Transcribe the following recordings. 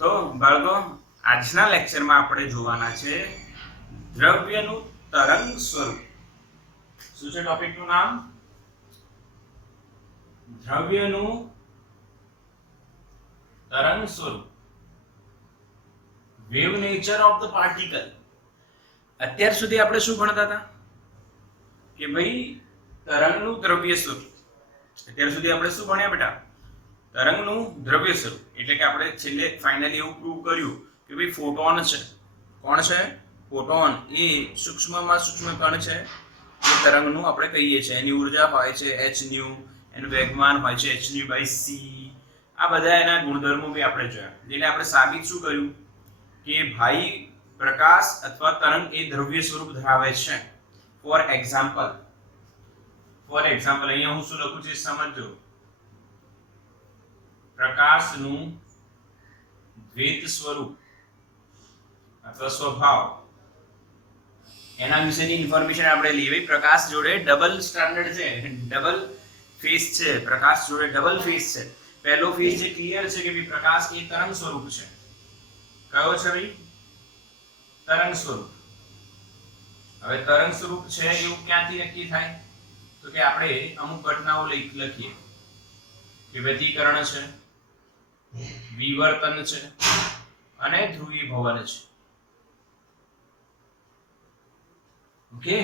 તો બાળકો આજના લેક્ચરમાં આપણે જોવાના છે દ્રવ્યનું તરંગ સ્વરૂપ. શું છે ટોપિકનું નામ? દ્રવ્યનું તરંગ સ્વરૂપ. Wave nature of the particle. અત્યાર સુધી આપણે શું ભણતા હતા કે ભાઈ તરંગનું દ્રવ્ય સ્વરૂપ. અત્યાર સુધી આપણે શું ભણ્યા બેટા? તરંગનું દ્રવ્ય સ્વરૂપ. એટલે કે આપણે છેલ્લે ફાઇનલી એવું પ્રૂવ કર્યું કે ભાઈ ફોટોન છે. કોણ છે? ફોટોન. એ સૂક્ષ્મમાં સૂક્ષ્મ કણ છે. એ તરંગનું આપણે કહીએ છીએ. એની ઉર્જા હોય છે hν, એનું વેગમાન હોય છે hν/c. આ બધા એના ગુણધર્મો બી આપણે જોયા. એટલે આપણે સાબિત શું કર્યું કે ભાઈ પ્રકાશ અથવા તરંગ એ દ્રવ્ય સ્વરૂપ ધરાવે છે. ફોર એક્ઝામ્પલ અહીંયા હું શું લખું છું સમજો. પ્રકાશનું દ્વૈત સ્વરૂપ અથવા સ્વભાવ, એના વિશેની ઇન્ફોર્મેશન આપણે લેવી. પ્રકાશ જોડે ડબલ સ્ટાન્ડર્ડ છે, ડબલ ફેસ છે. પ્રકાશ જોડે ડબલ ફેસ છે. પહેલો ફેસ જે ક્લિયર છે કે ભાઈ પ્રકાશ એ તરંગ સ્વરૂપ છે. કયો છે ભાઈ? તરંગ સ્વરૂપ. હવે તરંગ સ્વરૂપ છે એવું ક્યાંથી નક્કી થાય? તો કે આપણે અમુક ઘટનાઓ લખીએ કે વ્યતિકરણ છે, વિવર્તન છે અને ધ્રુવીભવન છે. ઓકે,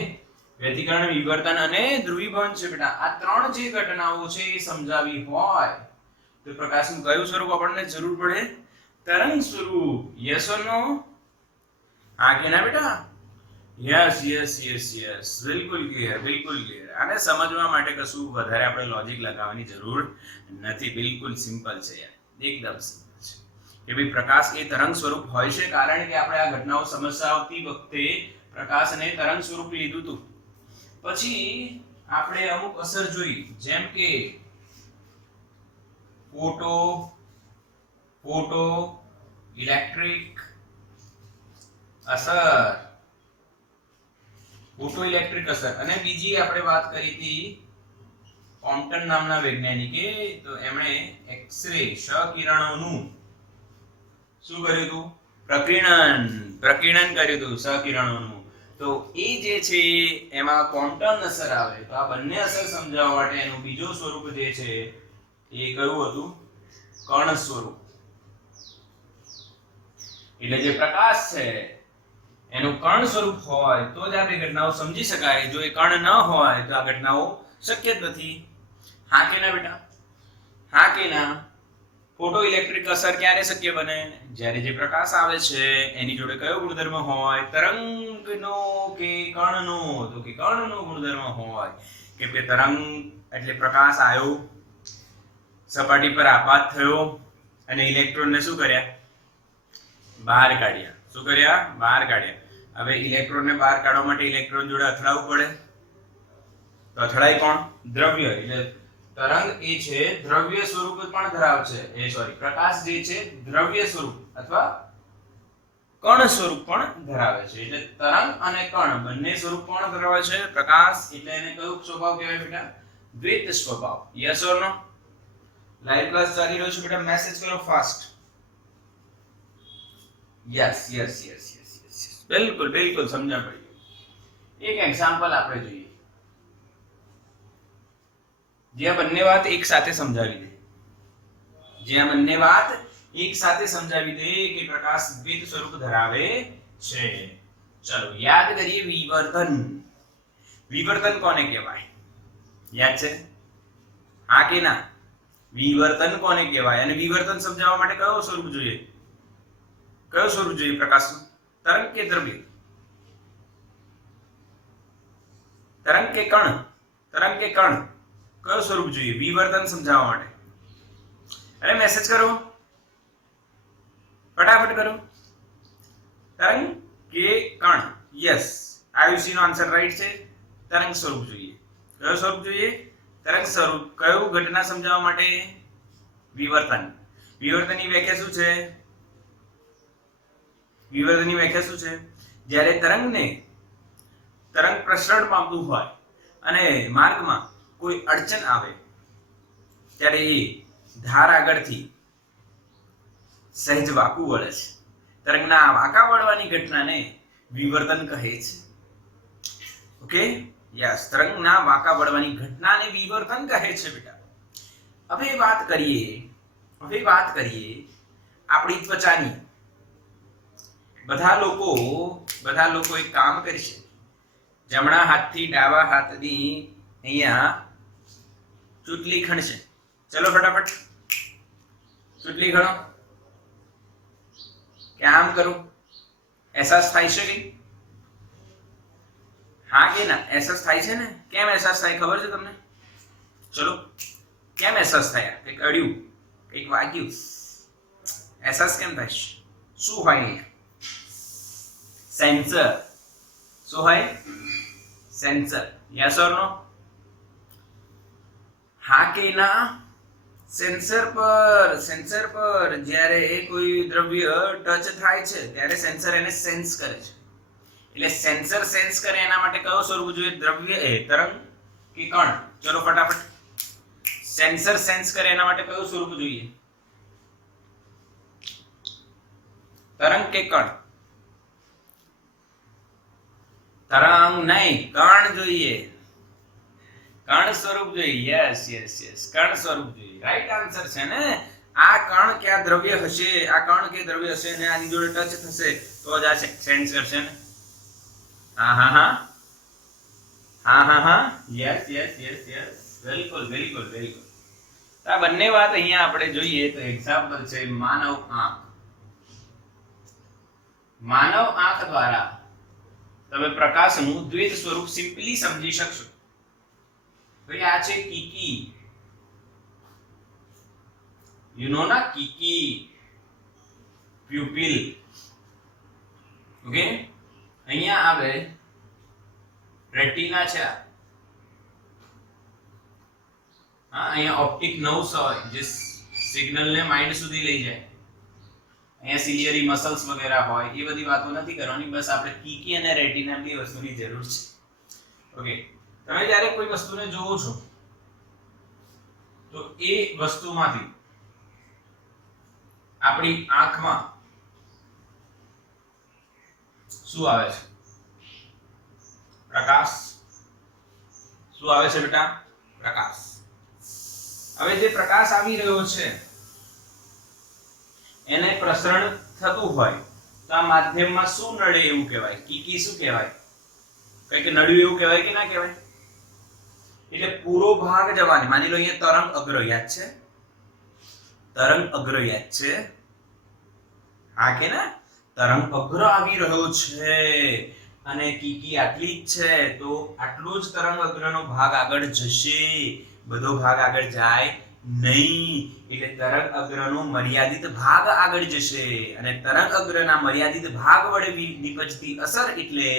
વ્યતિકરણ, વિવર્તન અને ધ્રુવીભવન છે બેટા. આ ત્રણ જે ઘટનાઓ છે એ સમજાવી હોય તો પ્રકાશનું કયું સ્વરૂપ આપણને જરૂર પડે? તરંગ સ્વરૂપ. યસ ઓર નો? હા કે ના બેટા? યસ. બિલકુલ ક્લિયર. આને સમજવા માટે કશું વધારે આપણે લોજિક લગાવવાની જરૂર નથી. બિલકુલ સિમ્પલ છે યાર, એકદમ સિમ્પલ છે કે ભાઈ પ્રકાશ એ તરંગ સ્વરૂપ હોય છે કારણ કે આપણે આ ઘટનાઓ સમજતા આવતી વખતે પ્રકાશને તરંગ સ્વરૂપ લીધું હતું. પછી આપણે અમુક અસર જોઈ, જેમ કે ફોટો ઇલેક્ટ્રિક અસર, ફોટો ઇલેક્ટ્રિક અસર. અને બીજી આપણે વાત કરી હતી કોમ્પટન નામના વૈજ્ઞાનિકે. તો એમણે એક્સ-રે ક્ષકિરણોનું શું કર્યું હતું? પ્રકીર્ણન કર્યું હતું ક્ષકિરણોનું. તો એ જે છે એમાં ક્વોન્ટમ અસર આવે. તો આ બંને અસર સમજાવવા માટે એનું બીજું સ્વરૂપ જે છે એ કયું હતું? કર્ણ સ્વરૂપ. એટલે જે પ્રકાશ છે એનું કર્ણ સ્વરૂપ હોય તો જ આ બે ઘટનાઓ સમજી શકાય. જો એ કર્ણ ન હોય તો આ ઘટનાઓ શક્ય જ નથી. હા કે ના બેટા? હા કે ના? ફોટો ઇલેક્ટ્રિક અસર ક્યારે શક્ય બને? જ્યારે જે પ્રકાશ આવે છે એની જોડે કયો ગુણધર્મ હોય? તરંગનો કે કર્ણનો? તો કે કર્ણનો ગુણધર્મ હોય કે તરંગ એટલે પ્રકાશ આવ્યો, સપાટી પર આપાત થયો અને ઇલેક્ટ્રોનને શું કર્યા? બહાર કાઢ્યા. શું કર્યા? બહાર કાઢ્યા. હવે ઇલેક્ટ્રોનને બહાર કાઢવા માટે ઇલેક્ટ્રોન જોડે અથડાવવું પડે. તો અથડાય કોણ? દ્રવ્ય. એટલે તરંગ એ છે દ્રવ્ય સ્વરૂપ પણ ધરાવે છે. પ્રકાશ જે છે દ્રવ્ય સ્વરૂપ અથવા કણ સ્વરૂપ પણ ધરાવે છે. એટલે તરંગ અને કણ બંને સ્વરૂપ પણ ધરાવે છે પ્રકાશ. એટલે એને કયો સ્વભાવ કહેવાય બેટા? દ્વૈત સ્વભાવ. Yes or no? Live class ચાલી રહ્યો છે બેટા, મેસેજ કરો ફાસ્ટ. યસ. બિલકુલ સમજણ પડી. એક એક્ઝામ્પલ આપણે જોઈએ જે આ બંને વાત એક સાથે સમજાવી દે કે પ્રકાશ દ્વૈત સ્વરૂપ ધરાવે છે. ચલો યાદ કરીએ વિવર્તન કોને કહેવાય? યાદ છે? હા કે ના? વિવર્તન કોને કહેવાય? અને વિવર્તન સમજાવવા માટે કયો સ્વરૂપ જોઈએ? પ્રકાશનું? તરંગ કે દ્રવ્ય? તરંગ કે કણ? કયો સ્વરૂપ જોઈએ વિવર્તન સમજાવવા માટે? અરે મેસેજ કરો, ફટાફટ કરો. તરંગ કે કણ? યસ, આયુષી નો આન્સર રાઈટ છે. તરંગ સ્વરૂપ જોઈએ. કયો સ્વરૂપ જોઈએ? તરંગ સ્વરૂપ. કયું ઘટના સમજાવવા માટે? વિવર્તન. વિવર્તનની વ્યાખ્યા શું છે? જ્યારે તરંગ પ્રસરણ પામતું હોય અને માર્ગમાં કોઈ અડચણ આવે ત્યારે એ ધાર આગળથી સહેજ વાંકું વળે છે. તરંગના વાંકા વળવાની ઘટનાને વિવર્તન કહે છે. ઓકે, યસ, તરંગના વાંકા વળવાની ઘટનાને વિવર્તન કહે છે બેટા. હવે વાત કરીએ આપણી ત્વચાની. બધા લોકો એક કામ કરશે. જમણા હાથથી ડાબા હાથની અહીંયા ચૂંટલી ખણશે. ચલો ફટાફટ ચૂંટલી ખણો. કે આમ કરું, અહેસાસ થાય છે કે હા કે ના? અહેસાસ થાય છે ને? કેમ અહેસાસ થાય ખબર છે તમને? ચલો, કેમ અહેસાસ થાય? કંઈક અડ્યું, કંઈક વાગ્યું, અહેસાસ કેમ થાય? શું હોય અહીંયા? સેન્સર. શું હોય? સેન્સર. યસ ઓર નો? હા કે ના? સેન્સર પર જ્યારે કોઈ દ્રવ્ય ટચ થાય છે ત્યારે સેન્સર એને સેન્સ કરે છે. એટલે સેન્સર સેન્સ કરે એના માટે કયો સ્વરૂપ જોઈએ? દ્રવ્ય તરંગ કે કણ? ચલો ફટાફટ. સેન્સર સેન્સ કરે એના માટે કયું સ્વરૂપ જોઈએ? તરંગ કે કણ? તરંગ નહીં, કણ જોઈએ. કણ સ્વરૂપ જોઈએ. યસ, કણ સ્વરૂપ જોઈએ. રાઈટ આન્સર છે ને? આ કણ કે આ દ્રવ્ય હશે, આ કણ કે દ્રવ્ય હશે ને આની જોડે ટચ થશે તો જ આ સેન્સ કરશે ને. હા. યસ. બિલકુલ. આ બંને વાત અહીંયા આપણે જોઈએ તો એક્ઝામ્પલ છે માનવ આંખ. માનવ આંખ દ્વારા તમે પ્રકાશનું દ્વૈત સ્વરૂપ સિમ્પલી સમજી શકશો. ભાઈ આ છે કીકી. યુ નો ના કીકી, પ્યુપિલ. ઓકે, અહીંયા આવે રેટિના છે. હા, અહીંયા ઓપ્ટિક નર્વ્સ હોય જે સિગ્નલને માઇન્ડ સુધી લઈ જાય. અહીંયા સિલિયરી મસલ્સ વગેરે હોય. એ બધી વાતો નથી કરવાની. બસ આપણે કીકી અને રેટિના બે વસ્તુની જરૂર છે. ઓકે, તમે જ્યારે કોઈ વસ્તુને જોવો છો તો એ વસ્તુમાંથી આપણી આંખમાં શું આવે છે? પ્રકાશ. શું આવે છે બેટા? પ્રકાશ. હવે જે પ્રકાશ આવી રહ્યો છે એને પ્રસરણ થતું હોય તો આ માધ્યમમાં શું નડે એવું કહેવાય? કીકી શું કહેવાય? કંઈક નડ્યું એવું કહેવાય કે ના કહેવાય? એટલે પૂરો ભાગ જવાની. માની લો અહીંયા તરંગ અગ્ર યાદ છે. હા કે ના? તરંગ અગ્ર આવી રહ્યો છે અને કીકી આટલી જ છે તો આટલો જ તરંગ અગ્રનો ભાગ આગળ જશે, બધો ભાગ આગળ જાય નહીં. એટલે તરંગ અગ્રનો મર્યાદિત ભાગ આગળ જશે અને તરંગ અગ્રના મર્યાદિત ભાગ વડે નિપજતી અસર એટલે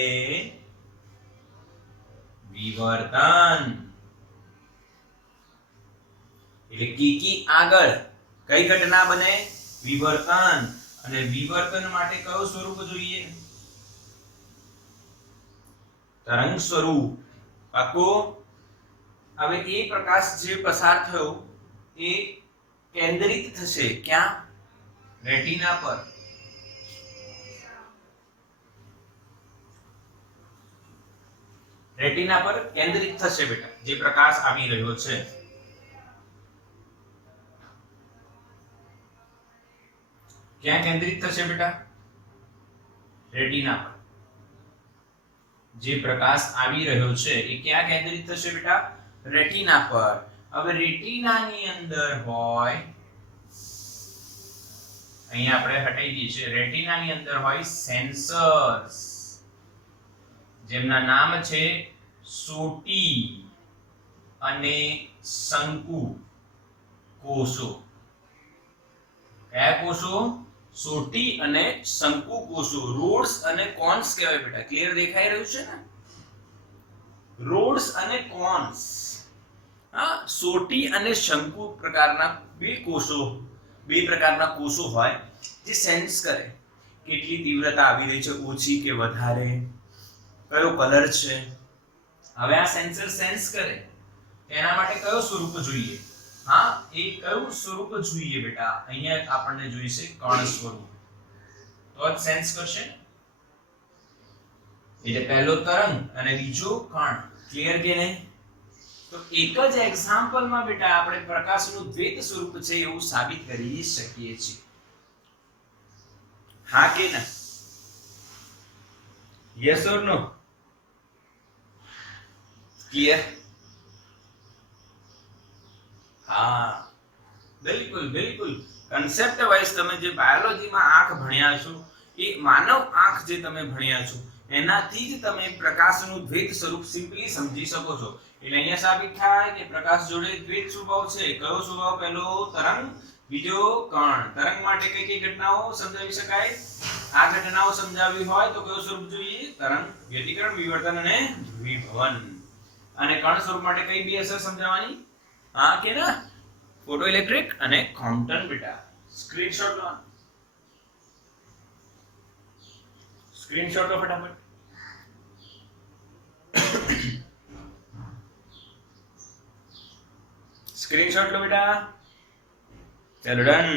વિવર્તન. એટલે કીકી આગળ કઈ ઘટના બને? વિવર્તન. અને વિવર્તન માટે કયું સ્વરૂપ જોઈએ? તરંગ સ્વરૂપ. પાકો. હવે એ પ્રકાશ જે પસાર થયો એ કેન્દ્રિત થશે ક્યાં? રેટિના પર. રેટિના પર કેન્દ્રિત થશે બેટા જે પ્રકાશ આવી રહ્યો છે. ક્યાં કેન્દ્રિત થશે બેટા? રેટિના પર. જે પ્રકાશ આવી રહ્યો છે એ ક્યાં કેન્દ્રિત થશે બેટા? રેટિના પર. હવે રેટિનાની અંદર હોય, અહીંયા આપણે હટાવી દઈએ છીએ, રેટિનાની અંદર હોય સેન્સર્સ જેમના નામ છે સોટી અને શંકુ કોષો. કયા કોષો? સોટી અને શંકુ કોષો. રોડ્સ અને કોન્સ કહેવાય બેટા. ક્લિયર દેખાઈ રહ્યું છે ને? રોડ્સ અને કોન્સ. હા, સોટી અને શંકુ પ્રકારના બે પ્રકારના કોષો હોય જે સેન્સ કરે કેટલી તીવ્રતા આવી રહી છે, ઓછી કે વધારે, કયો કલર છે. હવે આ સેન્સર સેન્સ કરે એના માટે કયો સ્વરૂપ જોઈએ? હા એ કયું સ્વરૂપ જોઈએ બેટા? અહીંયા આપણને જોઈશે કણ સ્વરૂપ, તો જ સેન્સ કરશે. એટલે પહેલો તરંગ અને બીજો કણ. ક્લિયર કે નહીં? તો એક જ એક્ઝામ્પલમાં બેટા આપણે પ્રકાશનું દ્વૈત સ્વરૂપ છે એવું સાબિત કરી શકીએ છીએ. હા કે ના? Yes or no? ક્લિયર? હા બિલકુલ બિલકુલ. કન્સેપ્ટ વાઇઝ તમે જે બાયોલોજીમાં આંખ ભણ્યા છો, એ માનવ આંખ જે તમે ભણ્યા છો એનાથી જ તમે પ્રકાશનું દ્વૈત સ્વરૂપ સિમ્પલી સમજી શકો છો. એટલે અહીંયા સાબિત થાય કે પ્રકાશ જોડે દ્વૈત સ્વભાવ છે. કયો સ્વભાવ? પહેલો તરંગ, બીજો કણ. તરંગ માટે કઈ કઈ ઘટનાઓ સમજાવી શકાય? આ ઘટનાઓ સમજાવવી હોય તો કયું સ્વરૂપ જોઈએ? તરંગ, વ્યતિકરણ, વિવર્તન અને વિભવન. અને કણ સ્વરૂપ માટે કઈ બે અસર સમજાવવાની? હા કે ના? ફોટો ઇલેક્ટ્રિક અને ક્વોન્ટમ બેટા. સ્ક્રીનશોટ લો, સ્ક્રીનશોટ લો ફટાફટ. સ્ક્રીનશોટ લો બેટા. ચલો ડન.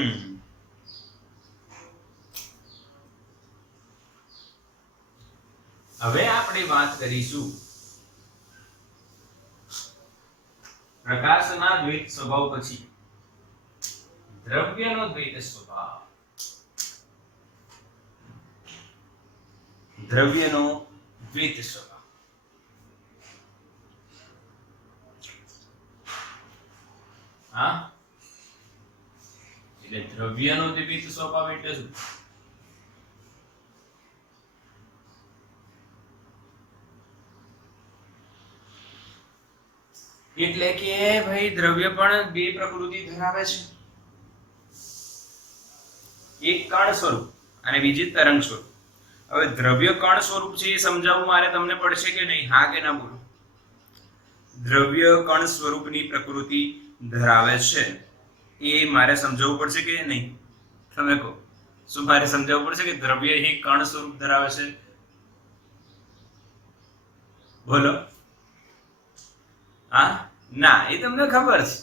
હવે આપણે વાત કરીશું પ્રકાશના દ્વૈત સ્વભાવ પછી દ્રવ્યનો દ્વૈત સ્વભાવ. દ્રવ્યનો દ્વૈત સ્વભાવ. હા એટલે દ્રવ્યનો દ્વૈત સ્વભાવ એટલે શું? એટલે કે ભાઈ દ્રવ્ય પણ બે પ્રકૃતિ ધરાવે છે. એક કણ સ્વરૂપ અને બીજી તરંગ સ્વરૂપ. હવે દ્રવ્ય કણ સ્વરૂપ છે એ સમજાવવું મારે તમને પડશે કે નહીં? હા કે ના બોલો? દ્રવ્ય કણ સ્વરૂપની પ્રકૃતિ ધરાવે છે એ મારે સમજાવવું પડશે કે નહીં? તમે કહો. શું મારે સમજાવવું પડશે કે દ્રવ્ય એ કણ સ્વરૂપ ધરાવે છે? બોલો. હા ના, એ તમને ખબર છે.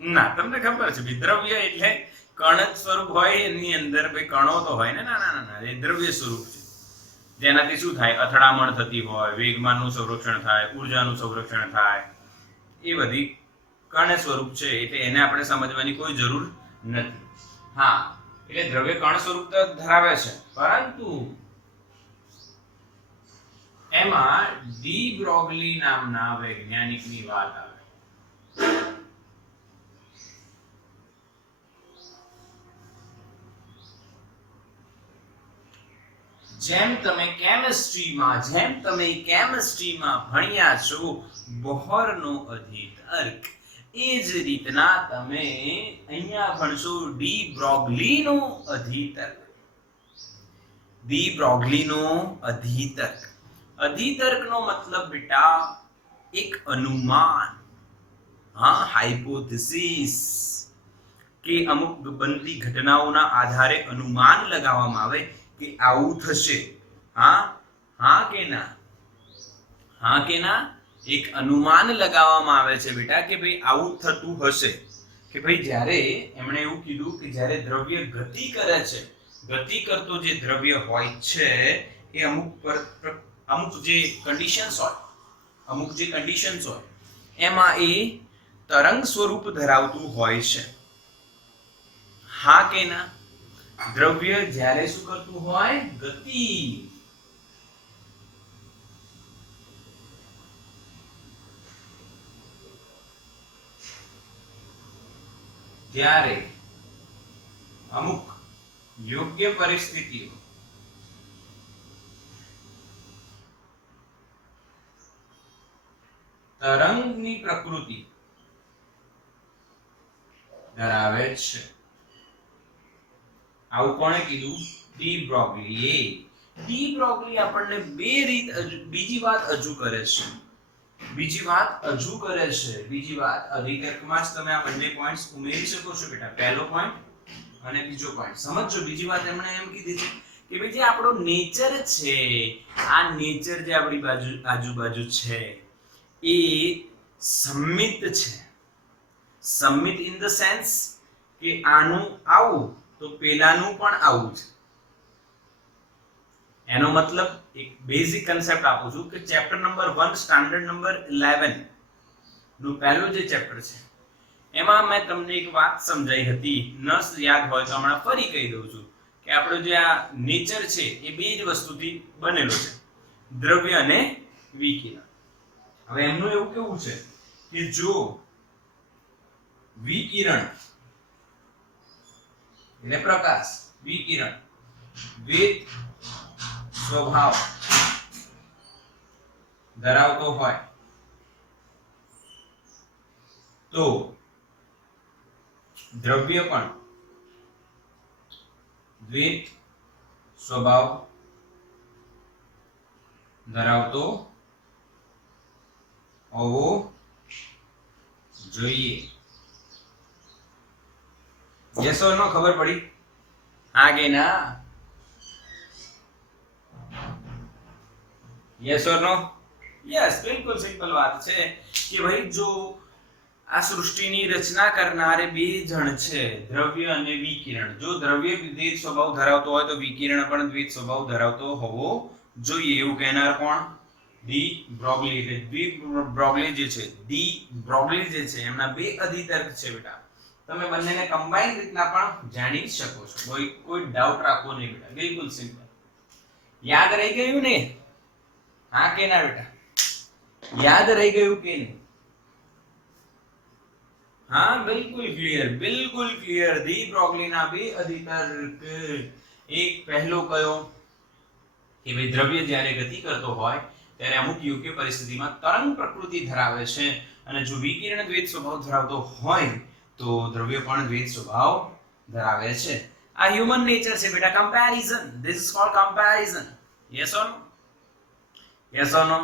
ના, તમને ખબર છે દ્રવ્ય એટલે કણ સ્વરૂપ હોય, એની અંદર ભાઈ કણો તો હોય ને. ના ના ના, એ દ્રવ્ય સ્વરૂપ છે જેનાથી શું થાય? અથડામણ થતી હોય, વેગમાનનું સંરક્ષણ થાય, ઉર્જાનું સંરક્ષણ થાય, એ બધી કણ સ્વરૂપ છે. એટલે એને આપણે સમજવાની કોઈ જરૂર નથી. હા એટલે દ્રવ્ય કણ સ્વરૂપ તો ધરાવે છે, પરંતુ એમાં ડી બ્રોગલી નામના વૈજ્ઞાનિકની વાત આવે. જેમ તમે કેમિસ્ટ્રીમાં ભણ્યા છો બોહરનો અધિતર્ક, એ જ રીતના તમે અહીંયા ભણશો ડી બ્રોગલીનો અધિતર્ક. ડી બ્રોગલીનો અધિતર્ક. અધિતર્કનો મતલબ બેટા એક અનુમાન. હા, હાઇપોથેસિસ, કે અમુક બનતી ઘટનાઓના આધારે અનુમાન લગાવવામાં આવે કે આવું થશે. હા હા કે ના? હા કે ના? એક અનુમાન લગાવવામાં આવે છે બેટા કે ભાઈ આવું થતું હશે. કે ભાઈ જ્યારે એમણે એવું કીધું કે જ્યારે દ્રવ્ય ગતિ કરે છે, ગતિ કરતો જે દ્રવ્ય હોય છે એ અમુક જે કન્ડિશન્સ હોય એમાં એ તરંગ સ્વરૂપ ધરાવતું હોય છે. હા કે ના? દ્રવ્ય જ્યારે શું કરતું હોય? ગતિ. ત્યારે અમુક યોગ્ય પરિસ્થિતિઓ તરંગની પ્રકૃતિ ધરાવે છે. આવું કોણે કીધું? ડી બ્રોગલીએ. ડી બ્રોગલી આપણને બીજી વાત હજુ કરે છે. બીજી વાત અધિતર્કમાં જ તમે આ બંને પોઈન્ટ્સ ઉમેરી શકો છો બેટા. પહેલો પોઈન્ટ અને બીજો પોઈન્ટ સમજજો. બીજી વાત એમણે એમ કીધી છે કે ભાઈ જે આપણો નેચર છે, આ નેચર જે આપણી આજુબાજુ છે એ સંમિત છે. સમિત ઇન ધ સેન્સ કે આનું આવું તો પેલાનું પણ આવું છે. એનો મતલબ એક બેઝિક કન્સેપ્ટ આપું છું કે ચેપ્ટર નંબર 1 સ્ટાન્ડર્ડ નંબર 11 નું પહેલું જે ચેપ્ટર છે એમાં મેં તમને એક વાત સમજાઈ હતી, ન યાદ હોય તો હમણાં ફરી કહી દઉં છું કે આપણો જે આ નેચર છે એ બે જ વસ્તુથી બનેલો છે, દ્રવ્ય અને વિકિરણ. હવે એમનું એવું કેવું છે કે જો વિકિરણ એટલે પ્રકાશ, વિકિરણ દ્વૈત સ્વભાવ ધરાવતો હોય તો દ્રવ્ય પણ દ્વૈત સ્વભાવ ધરાવતો હોવો જોઈએ. Yes or no? ખબર પડી? હા કે ના? Yes or no? યસ, બિલકુલ સિમ્પલ વાત છે કે ભાઈ જો આ સૃષ્ટિની રચના કરનારે બે જણ છે, દ્રવ્ય અને વિકિરણ. જો દ્રવ્ય દ્વૈત સ્વભાવ ધરાવતો હોય તો વિકિરણ પણ દ્વૈત સ્વભાવ ધરાવતો હોવો જોઈએ. એવું કહેનાર કોણ? De Broglie. ડી બ્રોગલી જે છે, એમના બે અધિતર્ક છે બેટા. તમે બંનેને કમ્બાઈન રીતના પણ જાણી શકો છો. કોઈ ડાઉટ રાખવો નહીં બેટા, બિલકુલ સિમ્પલ. યાદ રહી ગયું ને? હા કે ના બેટા? યાદ રહી ગયું કે નહીં? હા, બિલકુલ ક્લિયર, બિલકુલ ક્લિયર. ડી બ્રોગલીના બે અધિતર્ક. એક પહેલો કયો કે ભાઈ દ્રવ્ય જ્યારે ગતિ કરતો હોય ત્યારે અમુક યોગ્ય પરિસ્થિતિમાં તરંગ પ્રકૃતિ ધરાવે છે, અને જો વિકિરણ દ્વૈત સ્વભાવ ધરાવતો હોય તો દ્રવ્ય પણ દ્વૈત સ્વભાવ ધરાવે છે. આ હ્યુમન નેચર છે બેટા. Comparison, this is called comparison. Yes or no? Yes or no?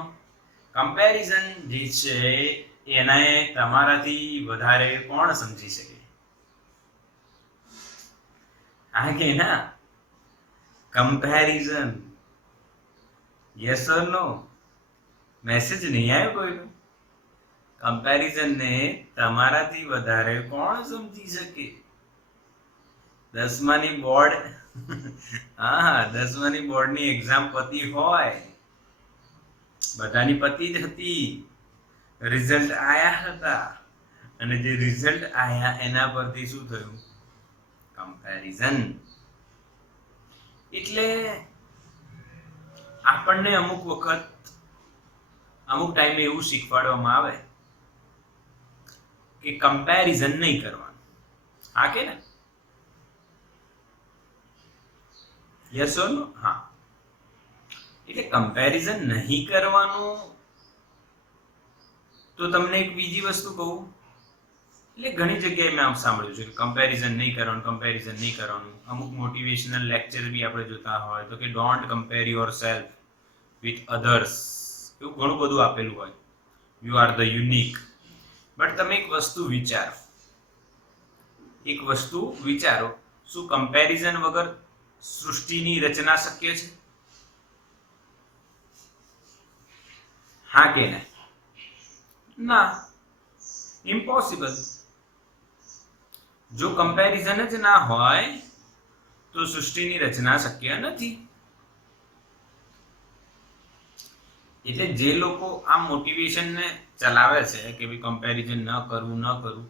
Comparison જે છે એને તમારાથી વધારે કોણ સમજી શકે? હા કે ના? Comparison. Yes or no? Message નહીં આવ્યો કોઈનો? કમ્પેરિઝન ને તમારાથી વધારે કોણ સમજી શકે? 10માની બોર્ડ હા, 10માની બોર્ડની એક્ઝામ પતી હોય, બધાની પતી જ હતી, રિઝલ્ટ આયા હતા, અને જે રિઝલ્ટ આયા એના પરથી શું થયું? કમ્પેરિઝન. એટલે આપણને અમુક વખત અમુક ટાઈમે એવું શીખવાડવામાં આવે કે કમ્પેરિઝન નહીં કરવાનું. હા કે ને? યસ ઓર નો? હા. એટલે કમ્પેરિઝન નહીં કરવાનું. તો તમને એક બીજી વસ્તુ કહું, એટલે ઘણી જગ્યાએ મેં આમ સાંભળ્યું છે કે કમ્પેરિઝન નહીં કરવાનું. અમુક મોટિવેશનલ લેક્ચર બી આપણે જોતા હોય તો કે don't compare yourself with others, એવું ઘણું બધું આપેલું હોય. You are the unique. But તમે એક વસ્તુ વિચારો, શું કમ્પેરિઝન વગર સૃષ્ટિની રચના શક્ય છે? હા કે ના? ઇમ્પોસિબલ. જો કમ્પેરિઝન જ ના હોય તો સૃષ્ટિની રચના શક્ય નથી. એટલે જે લોકો આ મોટિવેશનને ચલાવે છે કે ભાઈ કમ્પેરિઝન ન કરવું,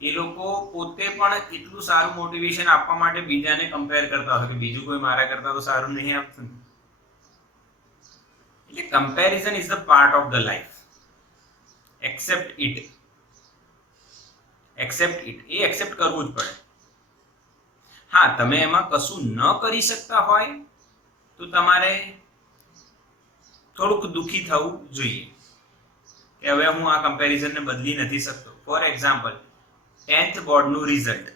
એ લોકો પોતે પણ એટલું સારું મોટિવેશન આપવા માટે બીજાને કમ્પેર કરતા હોય કે બીજું કોઈ મારા કરતા તો સારું નહીં આપતું. એટલે comparison is the part of the life. Accept it. A accept કરવું જ પડે. હા, તમે એમાં કશું ન કરી શકતા હોય તો તમારે થોડુંક દુઃખી થવું જોઈએ કે હવે હું આ કમ્પેરિઝનને બદલી નથી શકતો. ફોર એક્ઝામ્પલ, 10th બોર્ડનું રિઝલ્ટ,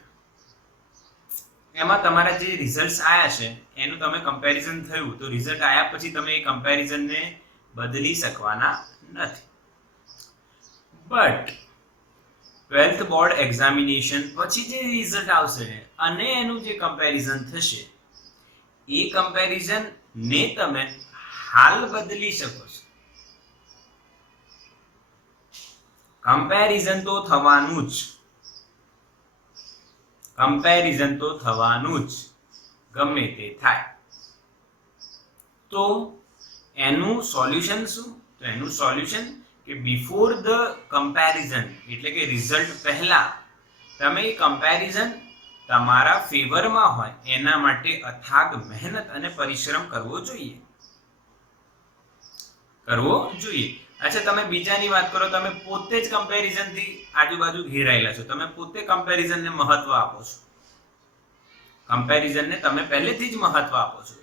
એમાં તમારા જે રિઝલ્ટ્સ આયા છે એનું તમે કમ્પેરિઝન થયું તો રિઝલ્ટ આયા પછી તમે એ કમ્પેરિઝનને બદલી શકવાના નથી. બટ 12th બોર્ડ એક્ઝામિનેશન પછી જે રિઝલ્ટ આવશે અને એનું જે કમ્પેરિઝન થશે, એ કમ્પેરિઝન ને તમે હાલ બદલી શકો છો. કમ્પેરિઝન તો થવાનું જ. કમ્પેરિઝન તો થવાનું જ, ગમે તે થાય. તો એનું સોલ્યુશન શું? તો એનું સોલ્યુશન કે બિફોર ધ કમ્પેરિઝન, એટલે કે રિઝલ્ટ પહેલા તમે એ કમ્પેરિઝન તમારા ફેવરમાં હોય એના માટે અથાગ મહેનત અને પરિશ્રમ કરવો જોઈએ. અચ્છા, તમે બીજાની વાત કરો, તમે પોતે જ કમ્પેરિઝન થી આજુબાજુ ઘેરાયેલા છો, તમે પોતે કમ્પેરિઝન ને મહત્વ આપો છો. કમ્પેરિઝન ને તમે પહેલેથી જ મહત્વ આપો છો.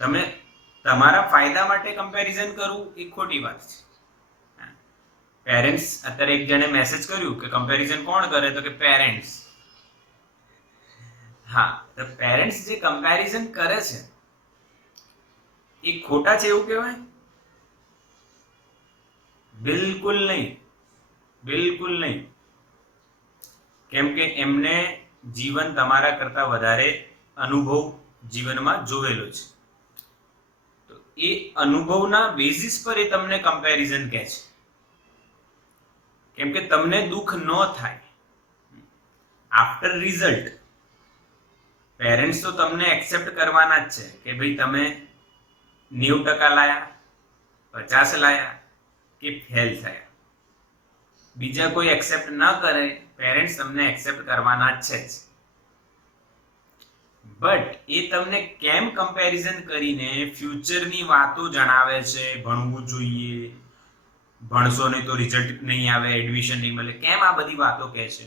તમે તમારા ફાયદા માટે કમ્પેરિઝન કરવું એ ખોટી વાત છે. પેરેન્ટ્સ, અત્યારે એક જણે મેસેજ કર્યું કે કમ્પેરિઝન કોણ કરે, તો કે પેરેન્ટ્સ. હા, તો પેરેન્ટ્સ જે કમ્પેરિઝન કરે છે એ ખોટા છે એવું કહેવાય? બિલકુલ નહીં. કેમ કે એમને જીવન તમારા કરતા વધારે અનુભવ જીવનમાં જોયેલો છે. તો એ અનુભવના બેઝિસ પર એ તમને કમ્પેરિઝન કહે છે. કેમ કે તમને દુઃખ ન થાય આફ્ટર રિઝલ્ટ. પેરેન્ટ્સ તો તમને એક્સેપ્ટ કરવાના જ છે કે ભાઈ તમે 90% લાયા, 50 લાયા કે ફેલ થયા. બીજા કોઈ એક્સેપ્ટ ન કરે, પેરેન્ટ્સ તમને એક્સેપ્ટ કરવાના જ છે. બટ એ તમને કેમ કમ્પેરિઝન કરીને ફ્યુચરની વાતો જણાવે છે, ભણવું જોઈએ, ભણશો નહીં તો રિઝલ્ટ નહીં આવે, એડમિશન નહીં મળે, કેમ આ બધી વાતો કહે છે?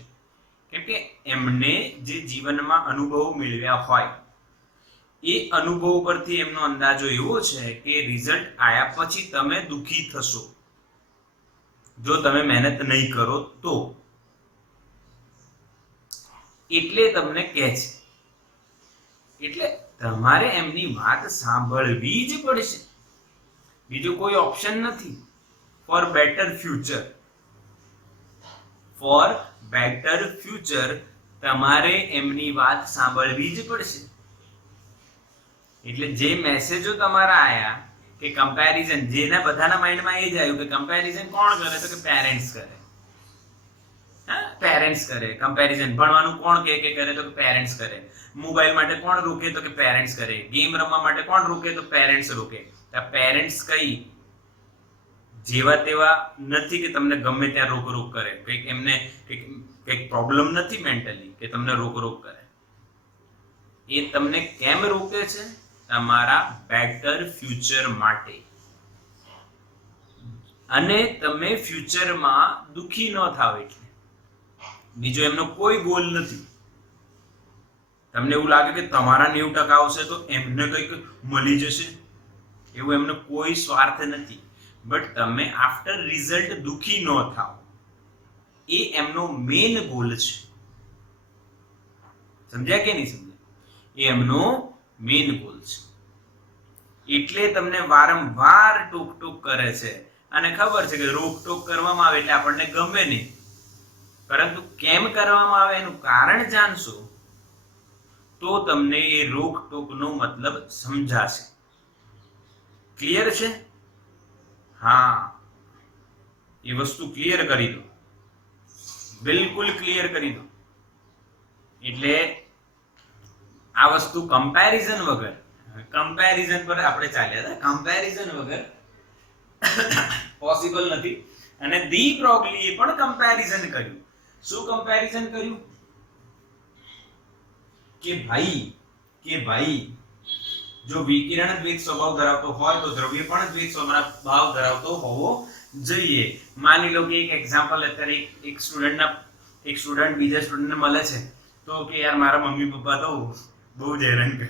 કેમ કે એમને જે જીવનમાં અનુભવ મેળવ્યા હોય એ અનુભવ પરથી એમનો અંદાજો એવો છે કે રિઝલ્ટ આવ્યા પછી તમે દુઃખી થશો જો તમે મહેનત નહીં કરો તો. એટલે તમને કહે છે. એટલે તમારે એમની વાત સાંભળવી જ પડશે, બીજો કોઈ ઓપ્શન નથી. ફોર બેટર ફ્યુચર તમારે એમની વાત સાંભળવી જ પડશે. એટલે જે મેસેજો તમારા આયા કે કમ્પેરિઝન, જેના બધાના માઇન્ડમાં એ જ આવ્યું કે કમ્પેરિઝન કોણ કરે, તો કે પેરેન્ટ્સ કરે. પેરેન્ટ્સ કરે કમ્પેરિઝન. ભણવાનું કોણ કે કરે, તો કે પેરેન્ટ્સ કરે. મોબાઈલ માટે કોણ રોકે, તો કે પેરેન્ટ્સ કરે. ગેમ રમવા માટે કોણ રોકે, તો પેરેન્ટ્સ રોકે. પેરેન્ટ્સ કઈ જેવા તેવા નથી કે તમને ગમે ત્યાં રોક કરે. કંઈક એમને કંઈક પ્રોબ્લેમ નથી મેન્ટલી કે તમને રોક કરે. એ તમને કેમ રોકે છે? તમારા બેટર ફ્યુચર માટે. અને તમે ફ્યુચરમાં દુઃખી ન થાવ એટલે. બીજો એમનો કોઈ ગોલ નથી. તમને એવું લાગે કે તમારા 90% આવશે તો એમને કંઈક મળી જશે, એવું એમનો કોઈ સ્વાર્થ નથી. બટ તમે આફ્ટર રિઝલ્ટ દુઃખી ન થાવ, એ એમનો મેઇન ગોલ છે. સમજ્યા કે નહીં સમજ્યા? એ એમનો મેઇન ગોલ છે. એટલે તમને વારંવાર ટોક કરે છે. અને ખબર છે કે રોકટોક કરવામાં આવે એટલે આપણને ગમે નહીં, પરંતુ કેમ કરવામાં આવે એનું કારણ જાણશો તો તમને એ રોકટોકનો મતલબ સમજાશે. ક્લિયર છે? હા, એ વસ્તુ ક્લિયર કરી દો, બિલકુલ ક્લિયર કરી દો. એટલે આ વસ્તુ કમ્પેરિઝન વગર, કમ્પેરિઝન પર આપણે ચાલ્યા હતા, કમ્પેરિઝન વગર પોસિબલ નથી. અને દી બ્રોગલીએ પણ કમ્પેરિઝન કર્યું. શું કમ્પેરિઝન કર્યું? કે ભાઈ જો વિકિરણ દ્વૈત સ્વભાવ ધરાવતો હોય તો દ્રવ્ય પણ દ્વૈત સ્વભાવ ધરાવતો હોવો જોઈએ. માની લો કે એક એક્ઝામ્પલ, અત્યારે એક સ્ટુડન્ટ બીજા સ્ટુડન્ટને મળે છે તો કે યાર મારા મમ્મી પપ્પા તો બહુ જ હેરાન કરે.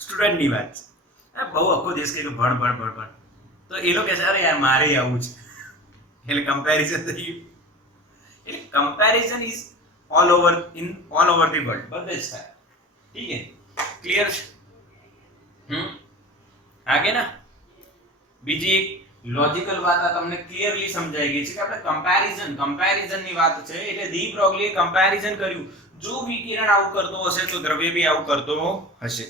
સ્ટુડન્ટની વાત છે, બહુ આખો દિવસ કે ભણ તો એ લોકો કહે છે અરે યાર મારે આવું છે. એટલે કમ્પેરિઝન થઈ ગયું. એટલે comparison is all over the world, બધે જ થાય. ઠીક છે? ક્લિયર છે? આગે ના બીજી એક લોજિકલ વાત આ તમને ક્લિયરલી સમજાઈ ગઈ છે કે આપણે કમ્પેરિઝનની વાત છે. એટલે દી બ્રોગલીએ કમ્પેરિઝન કર્યું. જો વિકિરણ આવું કરતો હશે તો દ્રવ્ય બી આવું કરતો હશે.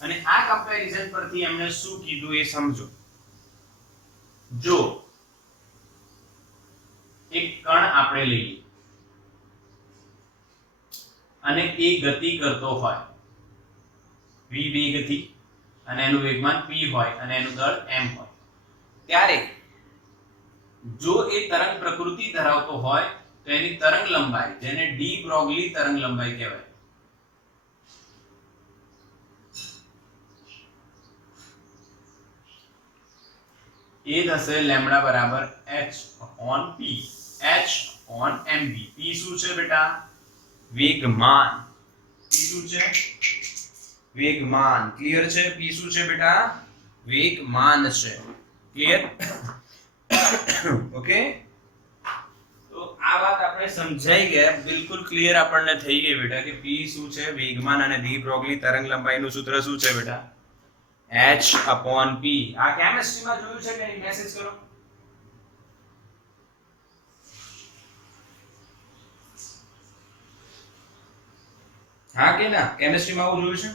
અને આ કમ્પેરિઝન પરથી એમણે શું કીધું એ સમજો. જો એક કણ આપણે લઈએ અને એ ગતિ કરતો હોય v વેગથી અને એનું વેગમાન p હોય અને એનું દળ m હોય, ત્યારે જો એ તરંગ પ્રકૃતિ ધરાવતો હોય તો એની તરંગ લંબાઈ, જેને ડી બ્રોગલી તરંગ લંબાઈ કહેવાય, એ થશે લેમ્ડા બરાબર h upon p, h upon mv. p શું છે બેટા? વેગમાન. p શું છે? વેગમાન. ક્લિયર છે? p શું છે બેટા? વેગમાન છે. ક્લિયર? ઓકે, તો આ વાત આપણે સમજાઈ ગયા, બિલકુલ ક્લિયર આપણને થઈ ગઈ બેટા કે p શું છે, વેગમાન અને ડી બ્રોગલી તરંગ લંબાઈનું સૂત્ર શું છે બેટા? h upon p. આ કેમિસ્ટ્રીમાં જોયું છે કે નહીં? મેસેજ કરો. હા કે ના? કેમિસ્ટ્રીમાં આવું જોયું છે?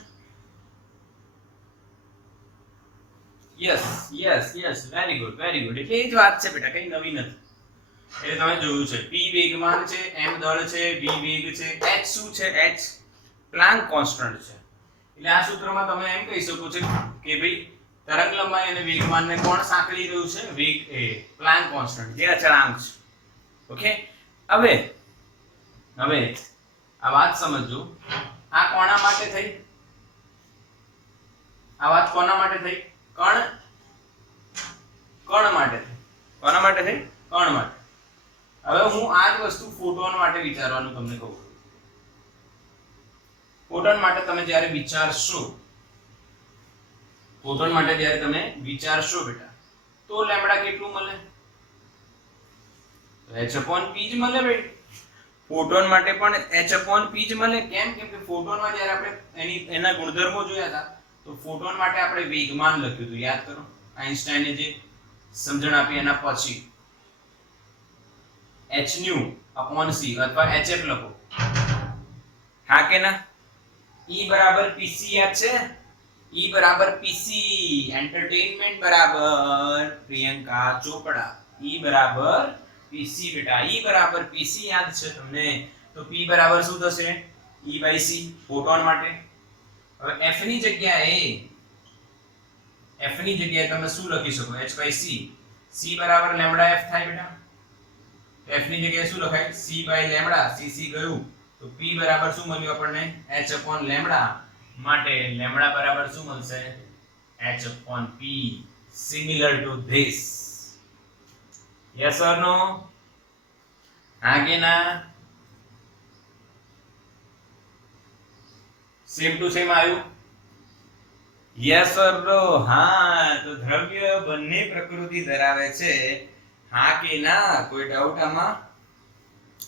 Yes yes yes, very good very good. એટલે એ જ વાત છે બેટા, કઈ નવી નથી. એટલે તમે જોયું છે p વેગમાન છે, m દળ છે, v વેગ છે, h શું છે? h પ્લાન્ક કોન્સ્ટન્ટ છે. એટલે આ સૂત્રમાં તમે એમ કહી શકો છો કે ભાઈ તરંગ લંબાઈ અને વેગમાનને કોણ સાંકળી રહ્યું છે? વેગ એ પ્લાન્ક કોન્સ્ટન્ટ, જે અચળાંક છે. ઓકે, હવે આ વાત સમજો. આ કોના માટે થઈ? આ વાત કોના માટે થઈ? કણ માટે થઈ. કોના માટે થઈ? કણ માટે. હવે હું આ જ વસ્તુ ફોટોન માટે વિચારવાનું તમને કહું. ફોટોન માટે તમે જ્યારે વિચારશો, બેટા, તો લેમ્ડા કેટલું મળે? h upon p જ મળે બેટા. ફોટોન માટે પણ h upon p જ મળે. કેમ? કેમ કે ફોટોનમાં જ્યારે આપણે એના ગુણધર્મો જોયા હતા, તો ફોટોન માટે આપણે વેગમાન લખ્યું હતું, યાદ કરો, આઈન્સ્ટાઈને જે સમજણ આપી એના પછી. h nu upon c અથવા hf લખો. હા કે ના? E બરાબર pc યાદ છે? E બરાબર pc, એન્ટરટેનમેન્ટ બરાબર પ્રિયંકા ચોપડા. E બરાબર pc બેટા. E બરાબર pc યાદ છે તમને? તો p બરાબર શું થશે? E by c ફોટોન માટે. હવે f ની જગ્યાએ તમે શું લખી શકો? h by c. c બરાબર લેમ્ડા f થાય બેટા. f ની જગ્યાએ શું લખાય? c by lambda. c ગયું તો p બરાબર શું મળ્યું આપણને? h upon lambda. માટે લેમ્ડા બરાબર શું મળશે? h upon p. Similar to this. Yes or no? હા કે ના? સેમ ટુ સેમ આવ્યું? યસ ઓર નો? હા, તો દ્રવ્ય બંને પ્રકૃતિ ધરાવે છે. હા કે ના? કોઈ ડાઉટ આમાં?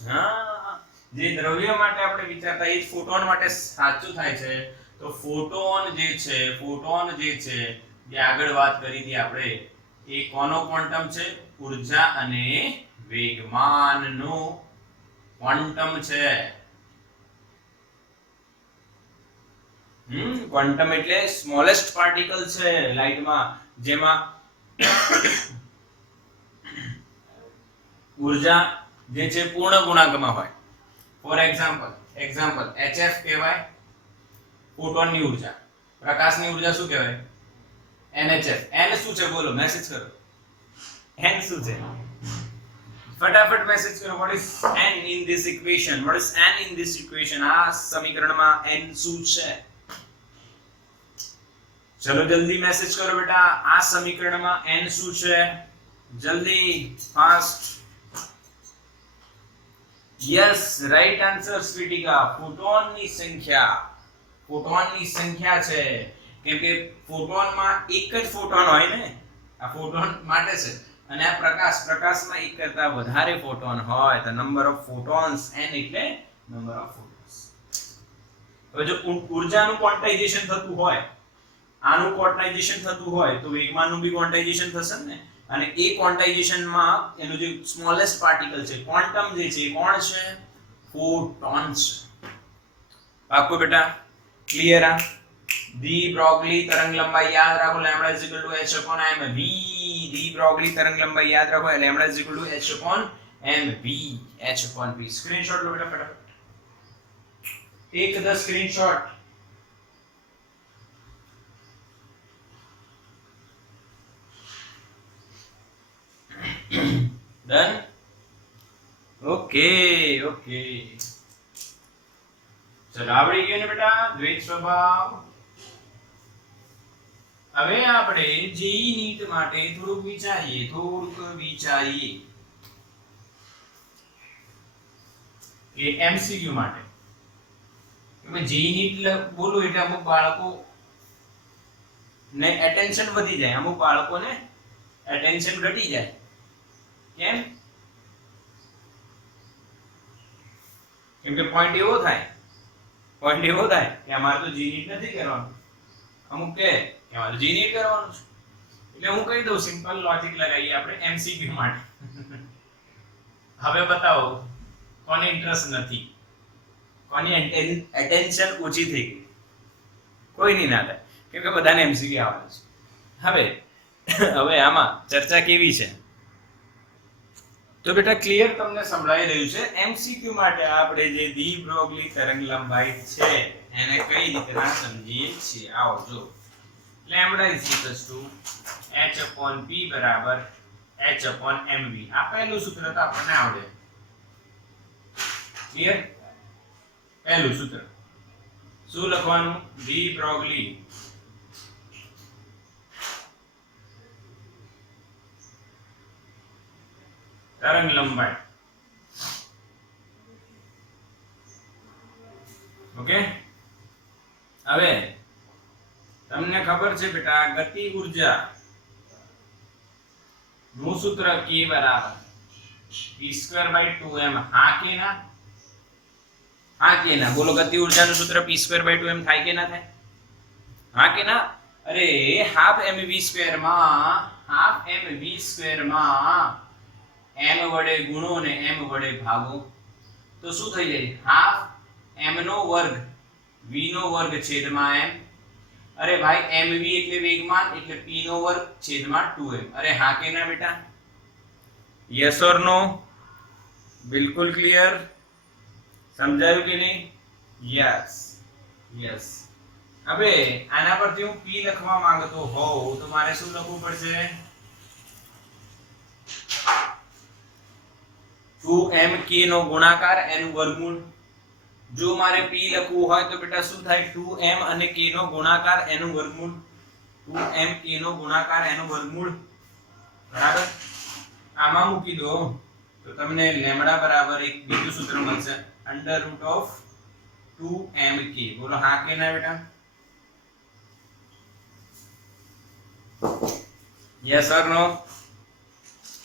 હા, જે દ્રવ્ય માટે આપણે વિચારતા એ ફોટોન માટે સાચું થાય છે. તો ફોટોન જે છે જે આગળ વાત કરી હતી આપણે, એ કોનો ક્વોન્ટમ છે? ઊર્જા અને વેગમાનનો ક્વોન્ટમ છે. ક્વોન્ટમ એટલે સ્મોલેસ્ટ પાર્ટિકલ છે લાઇટમાં, જેમાં ઊર્જા જે છે પૂર્ણ ગુણાંકમાં હોય. ફોર એક્ઝામ્પલ hf કહેવાય ફોટોનની ઊર્જા. પ્રકાશની ઊર્જા શું કહેવાય? nhf. n શું છે બોલો? મેસેજ કરો. n શું છે? ફટાફટ મેસેજ કરો. what is n in this equation? આ સમીકરણમાં n શું છે? ચલો જલ્દી મેસેજ કરો બેટા. આ સમીકરણમાં n શું છે? જલ્દી, fast. Yes, right answer Sweetika. ફોટોનની સંખ્યા છે. કેમ કે ફોટોનમાં એક જ ફોટોન હોય ને, આ ફોટોન માટે છે. અને આ પ્રકાશમાં એક કરતા વધારે ફોટોન હોય તો નંબર ઓફ ફોટોન્સ n એટલે નંબર ઓફ ફોટોન્સ. હવે જો ઊર્જાનું ક્વોન્ટાઇઝેશન થતું હોય, આનું ક્વોન્ટાઇઝેશન થતું હોય, તો વેગમાનનું બી ક્વોન્ટાઇઝેશન થશે ને. અને એ ક્વોન્ટાઇઝેશનમાં એનું જે સ્મોલેસ્ટ પાર્ટિકલ છે, ક્વોન્ટમ જે છે, કોણ છે? ફોટોન છે. પાક્કું બેટા? ક્લિયર? આ ડી બ્રોગલી તરંગ લંબાઈ યાદ રાખો, lambda h upon mv. De Broglie તરંગ લંબાઈ યાદ રાખો, lambda h upon mv, h upon v. Screenshot લો બેટા ફટાફટ. Take the screenshot. Done? Okay, okay. ચલો આવડી ગયું ને બેટા દ્વૈત સ્વભાવ. હવે આપણે જેઈ નીટ માટે થોડુંક વિચારીએ કે એમસીક્યુ માટે. તમે જેઈ નીટ બોલો એટલે અમુક બાળકો ને એટેન્શન વધી જાય, અમુક બાળકોને એટેન્શન ઘટી જાય. કેમ? કેમ કે પોઈન્ટ એવો થાય કે અમારે તો જી નીટ નથી કરવાનું, અમુક કે અમારે જી નીટ કરવાનું છે. એટલે હું કહી દઉં, સિમ્પલ લોજિક લગાવીએ આપણે એમસીક્યુ માટે. હવે બતાવો કોને ઇન્ટરેસ્ટ નથી, કોની એટેન્શન ઓછી થઈ ગઈ? કોઈ નહીં ના થાય, કેમ કે બધાને એમસીક્યુ આવવાનું છે. હવે આમાં ચર્ચા કેવી છે તો બેટા ક્લિયર તમને સંભળાઈ રહ્યું છે. એમસીક્યુ માટે આપણે જે ડી બ્રોગલી તરંગલંબાઈ છે એને કઈ રીતના સમજીએ છીએ. આવો જો, લેમ્બડા h p બરાબર h/mv. આ પહેલું સૂત્ર તો આપણને આવડે. ક્લિયર? પહેલું સૂત્ર શું લખવાનું? ડી બ્રોગલી તરંગ લંબાઈ. ઓકે, હવે તમને ખબર છે બેટા ગતિ ઉર્જા નું સૂત્ર k બરાબર p²/2m. હા કે ના? બોલો, ગતિ ઉર્જા નું સૂત્ર p²/2m થાય કે ના થાય? હા કે ના? અરે હાફ mv² માં m વડે ગુણો ને m વડે ભાગો તો શું થઈ જાય? હાફ m નો વર્ગ v નો વર્ગ છેદમાં m. અરે ભાઈ mv એટલે વેગમાન એટલે p નો વર્ગ છેદમાં 2m. અરે હા કે ના બેટા? યસ ઓર નો? બિલકુલ ક્લિયર? સમજાયું કે નહીં? યસ. હવે આના પરથી હું p લખવા માંગતો હોઉં તો મારે શું લખવું પડશે? 2mk નો ગુણાકાર એનું વર્ગમૂળ. જો મારે p લખવું હોય તો બેટા શું થાય? 2m અને k નો ગુણાકાર એનું વર્ગમૂળ. 2mk નો ગુણાકાર એનું વર્ગમૂળ. બરાબર? આમાં મૂકી દો તો તમને લેમ્બડા બરાબર એક બીજું સૂત્ર મળશે, √2mk. બોલો હા કે ના બેટા? Yes or no?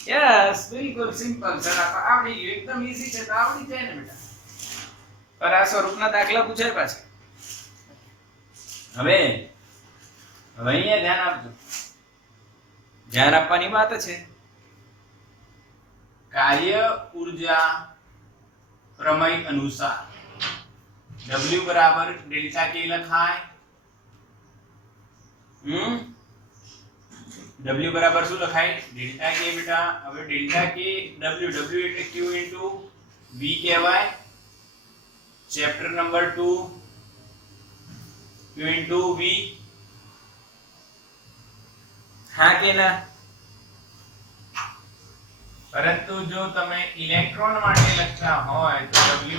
યસ, બિલકુલ સિમ્પલ છે. આવડી ગયું, એકદમ ઈઝી છે તો આવડી જાય ને બેટા. પર આ સ્વરૂપના દાખલા પૂછાય પાછા. હવે અહીંયા ધ્યાન આપજો, ધ્યાન આપવાની વાત છે. કાર્ય ઉર્જા પ્રમેય અનુસાર W બરાબર ડેલ્ટા K લખાય. W બરાબર શું લખાય? ડેલ્ટા K બેટા. હવે ડેલ્ટા K W એટલે Q into V કહેવાય. Chapter number 2 Q into V. હા કે ના? પરંતુ જો તમે ઇલેક્ટ્રોન માટે લખતા હોય તો W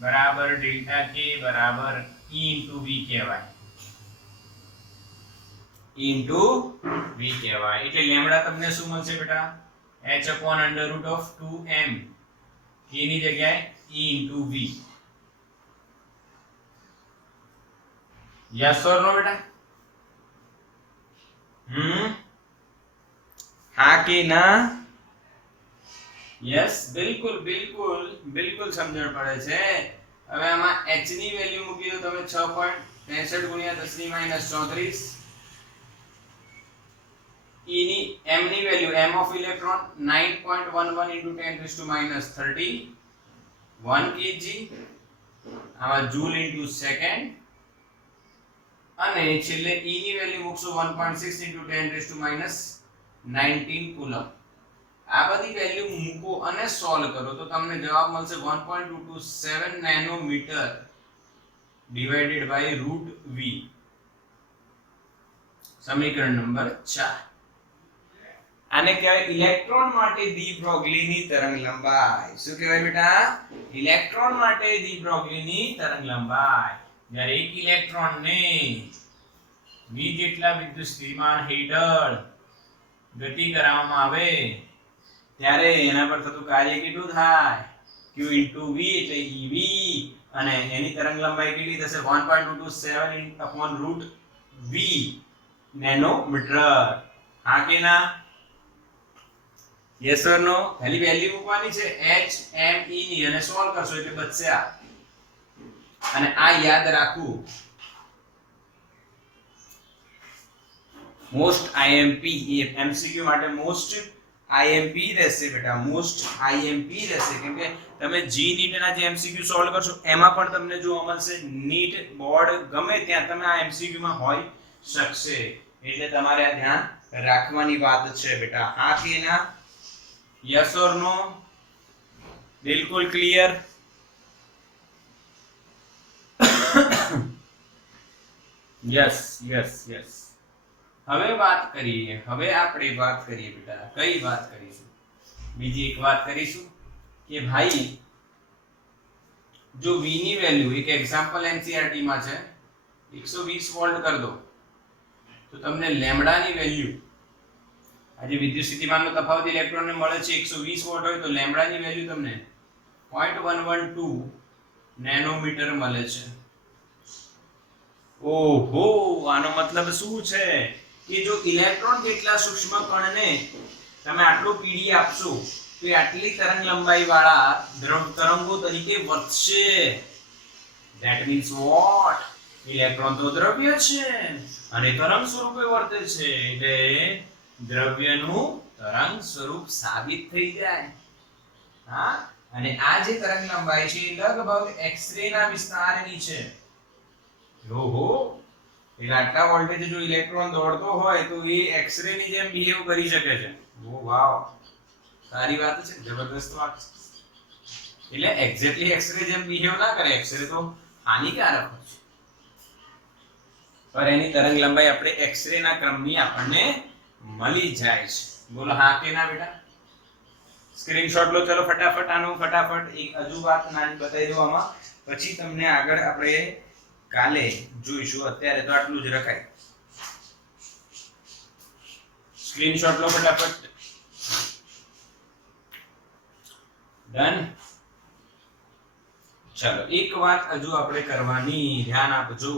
બરાબર ડેલ્ટા K બરાબર E into V કહેવાય. એટલે લેમ્બડા તમને શું મળશે બેટા? h/√2m. k ની જગ્યાએ E into V. Yes or no બેટા? હા કે ના? યસ, બિલકુલ સમજણ પડે છે. હવે આમાં h ની વેલ્યુ મૂકી દો તમે 6.63 × 10⁻34. E ની m ની value, m of electron 9.11 × 10⁻31 kg. આમાં જૂલ ઇન્ટુ સેકન્ડ. અને છેલ્લે E ની વેલ્યુ મૂકશો 1.6 × 10⁻19 કુલમ. આ બધી વેલ્યુ મૂકો અને સોલ્વ કરો તો તમને જવાબ મળશે 1.227 નેનોમીટર ડિવાઇડેડ બાય √v. સમીકરણ નંબર 4. આને કહેવાય ઇલેક્ટ્રોન માટે ડી બ્રોગલીની તરંગ લંબાઈ. શું કહેવાય બેટા? ઇલેક્ટ્રોન માટે ડી બ્રોગલીની તરંગ લંબાઈ. જ્યારે એક ઇલેક્ટ્રોનને v જેટલા વિદ્યુત સ્થિતિમાન હેઠળ ગતિ કરાવવામાં આવે ત્યારે એના પર થતું કાર્ય કેટલું થાય? q * v એટલે ev, અને એની તરંગ લંબાઈ કેટલી થશે? 1.227 / √v નેનોમીટર. હા કે ના? યસ ઓર નો? ખાલી વેલ્યુ મૂકવાની છે h m e ની અને સોલ્વ કરશો એટલે બચશે આ. અને આ યાદ રાખવું. મોસ્ટ IMP MCQ માટે મોસ્ટ IMP રહેશે બેટા, મોસ્ટ IMP રહેશે. કેમ કે તમે જી નીટ ના જે MCQ સોલ્વ કરશો એમાં પણ તમને જોવા મળશે. નીટ બોર્ડ ગમે ત્યાં તમે આ MCQ માં હોય શકશે. એટલે તમારે આ ધ્યાન રાખવાની વાત છે બેટા. હા કે ના? યસ ઓર નો? બિલકુલ ક્લિયર? Yes yes yes. હવે આપણે વાત કરીએ બેટા. કઈ વાત કરીશું? બીજી એક વાત કરીશું કે ભાઈ જો v ની વેલ્યુ, એક એક્ઝામ્પલ NCERT માં છે, 120 વોલ્ટ કરી દો તો તમને લેમ્ડા ની વેલ્યુ, આજે વિદ્યુત સ્થિતિમાનનો તફાવત ઇલેક્ટ્રોનને મળે છે 120 વોલ્ટ હોય તો લેમ્ડા ની વેલ્યુ તમને 0.112 નેનોમીટર મળે છે. ઓહો, આનો મતલબ શું છે કે જો ઇલેક્ટ્રોન જેટલા સૂક્ષ્મ કણને તમે આટલું પીડી આપશો તો એ આટલી તરંગ લંબાઈ વાળા તરંગો તરીકે વર્તશે. That means what? ઇલેક્ટ્રોન તો દ્રવ્ય છે અને તરંગ સ્વરૂપે વર્તે છે, એટલે દ્રવ્યનું તરંગ સ્વરૂપ સાબિત થઈ જાય. હા, અને આ જે તરંગ લંબાઈ છે લગભગ એક્સ-રે ના વિસ્તારની છે. ઓહો, એટલે આટલા વોલ્ટેજ જો ઇલેક્ટ્રોન દોડતો હોય તો એ એક્સ-રે ની જેમ બિહેવ કરી શકે છે. ઓ વાવ, સારી વાત છે, જબરદસ્ત વાત છે. એટલે એક્ઝેક્ટલી એક્સ-રે જેમ બિહેવ ના કરે, એક્સ-રે તો હાનિકારક હોય છે, પણ એની તરંગ લંબાઈ આપણે એક્સ-રે ના ક્રમની આપણને મળી જાય છે. બોલો હા કે ના બેટા? સ્ક્રીનશોટ લો ચલો ફટાફટ. આનો ફટાફટ એક હજુ વાત નાની બતાવી દઉં આમાં, પછી તમને આગળ આપણે કાલે જોઈશું. અત્યારે તો આટલું જ રખાય. સ્ક્રીનશોટ લો ફટાફટ. ડન. ચલો એક વાત હજુ આપણે કરવાની, ધ્યાન આપજો.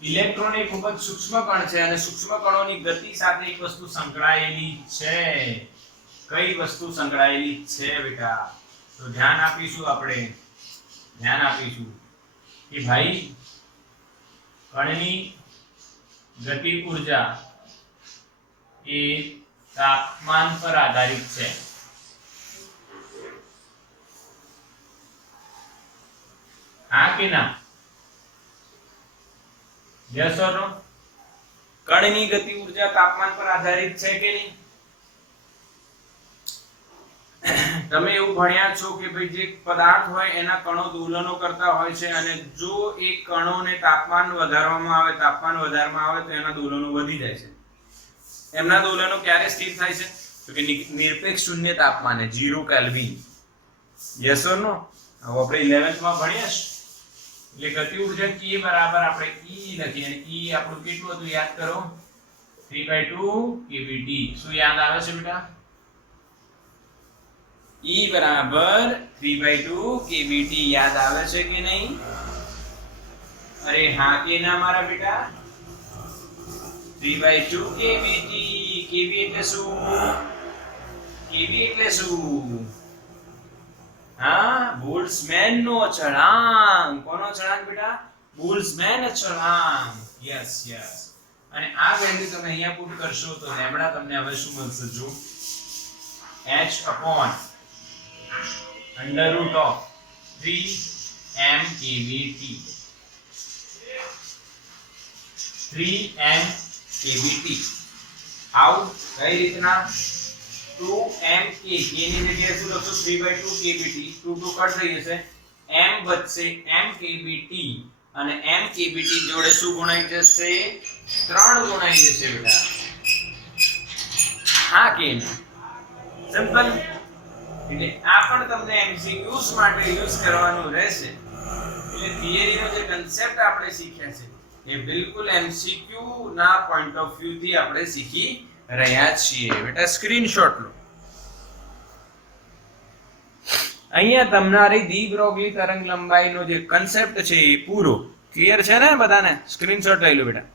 ઇલેક્ટ્રોન એ ખૂબ જ સૂક્ષ્મ કણ છે અને સૂક્ષ્મ કણોની ગતિ સાથે એક વસ્તુ સંકળાયેલી છે. કઈ વસ્તુ સંકળાયેલી છે બેટા? તો ધ્યાન આપીશું આપણે. ધ્યાન આપીશું કે ભાઈ કણની ગતિ ઊર્જા એ તાપમાન પર આધારિત છે. હા કે ના? યસ ઓર નો? કણની ગતિ ઊર્જા તાપમાન પર આધારિત છે કે નહીં? તમે એવું ભણ્યા છો કે ભાઈ જે પદાર્થ હોય એના કણો દોલનો કરતા હોય છે, અને જો એ કણોને તાપમાન વધારવામાં આવે તો એના દોલનો વધી જાય છે. એમના દોલનો ક્યારે સ્થિર થાય છે? તો કે નિરપેક્ષ શૂન્ય તાપમાને, 0 કેલ્વિન. યસ ઓર નો? હવે આપણે 11th માં ભણ્યા છે. એટલે ગતિ ઊર્જા K બરાબર આપણે E લખીએ, અને E આપણું કેટલું હતું યાદ કરો? 3/2 kBT. શું યાદ આવે છે બેટા? E બરાબર 3/2 kBT યાદ આવે છે કે નહીં? અરે હા કે ના મારા બેટા? 3/2 kBT. kB એટલે શું? kB એટલે શું? હા, બોલ્ટ્ઝમેન નો અચળાંક. કોનો અચળાંક બેટા? બોલ્ટ્ઝમેન અચળાંક. Yes yes. અને આ વેલ્યુ તમે અહીંયા પુટ કરશો તો લેમ્ડા તમને હવે શું મળશે? જો h/√3 mkBT. 3m kbt. આવું કઈ રીતના 2m k ની જગ્યાએ શું લખશો 3/2 kbt 2 કટ થઈ જશે m બચશે m kbt અને m kbt જોડે શું ગુણાઈ જશે 3 ગુણાઈ જશે બેટા હા કે ના સિમ્પલ એટલે આ પણ તમને MCQs માટે યુઝ કરવાનું રહેશે એટલે થિયરીનો જે કન્સેપ્ટ આપણે શીખ્યા છે એ બિલકુલ MCQ ના પોઈન્ટ ઓફ વ્યૂ થી આપણે શીખી રહ્યા છીએ બેટા સ્ક્રીનશોટ લો અહીંયા તમારી ડી બ્રોગલી તરંગ લંબાઈનો જે કન્સેપ્ટ છે એ પૂરો ક્લિયર છે ને બધાને સ્ક્રીનશોટ લઈ લો બેટા